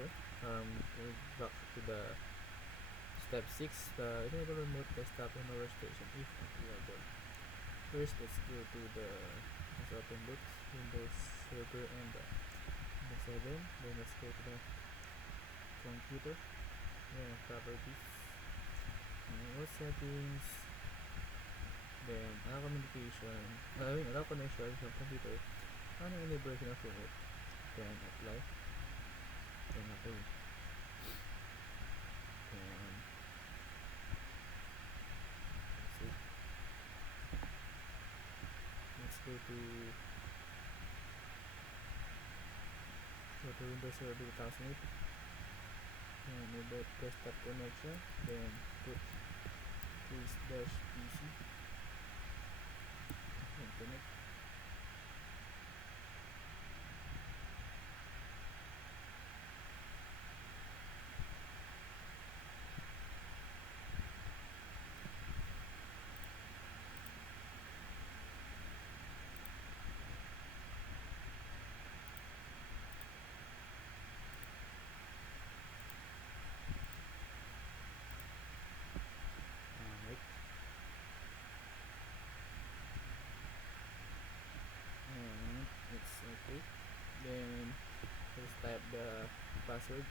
sure. We'll back to the step 6, the enable remote desktop and our station if available. First, let's go to let's open both Windows Server and Windows 7. Then let's go to the computer. Then properties, manual settings. Then allow communication, allow connection from computer on any version of remote. Then apply. Then okay. Then that's it. Let's go to Windows Server 2008. Then enable desktop connection. Then put case dash PC. Then connect. Alright. And it's okay. Then let's type the password.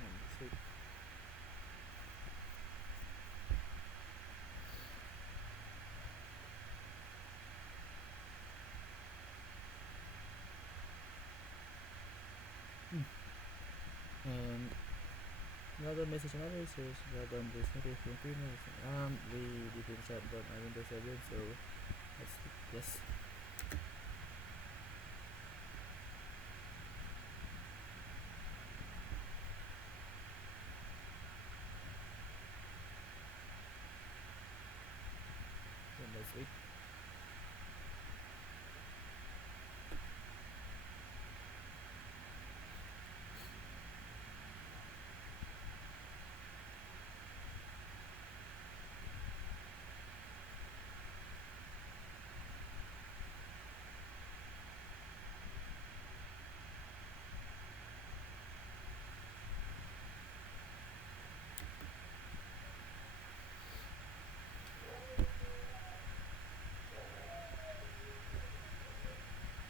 And that's it. And another message another says welcome to notification printers. We didn't shut down our Windows 7, so let's yes. Then let's wait.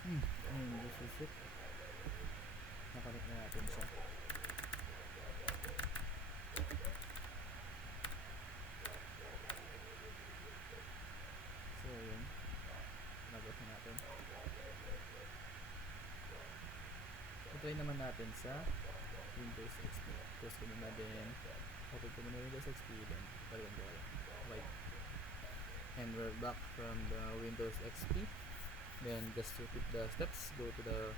And this is it. Nakonect na natin siya. So yun, nabot na natin. Try naman natin sa Windows XP. Close ko muna, then open ko muna Windows XP, then talagang gawin. Right. And we're back from the Windows XP. Then just repeat the steps. Go to the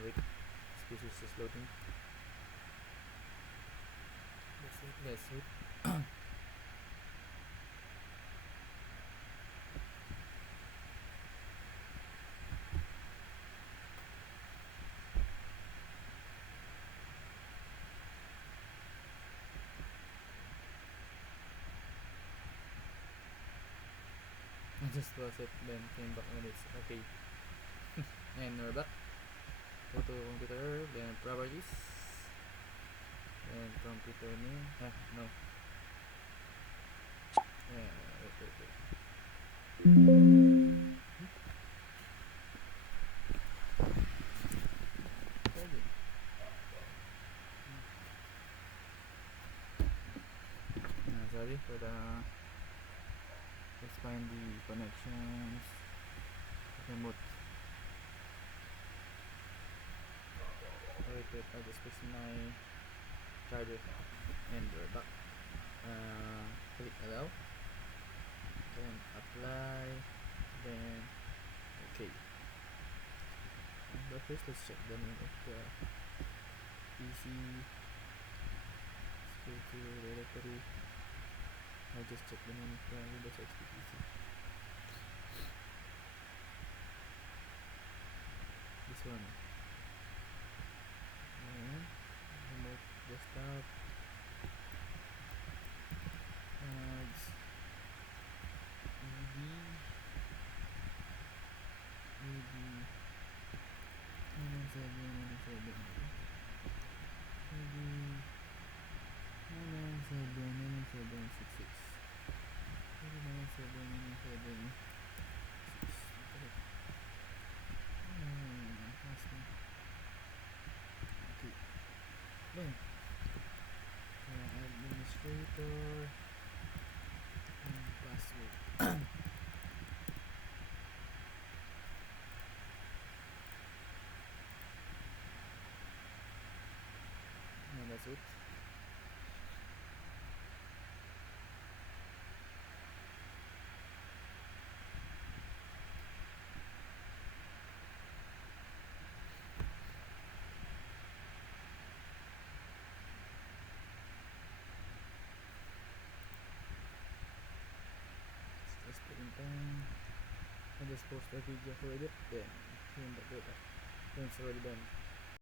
wait, this is just loading. Let's wait. I just close it, then came back when it's okay. And we're back. Go to computer, then properties, then computer name. No. Wait. Okay. Sorry for the. Let's find the connections. Remote. Wait, I'll just fix my charger. And we're back. Click allow. Then apply. Then okay. But first, let's check the name of the PC. Let's go to directory. I'll just check the name of the Windows XP PC. just post a video for edit, then yun, that's it. Then it's already done.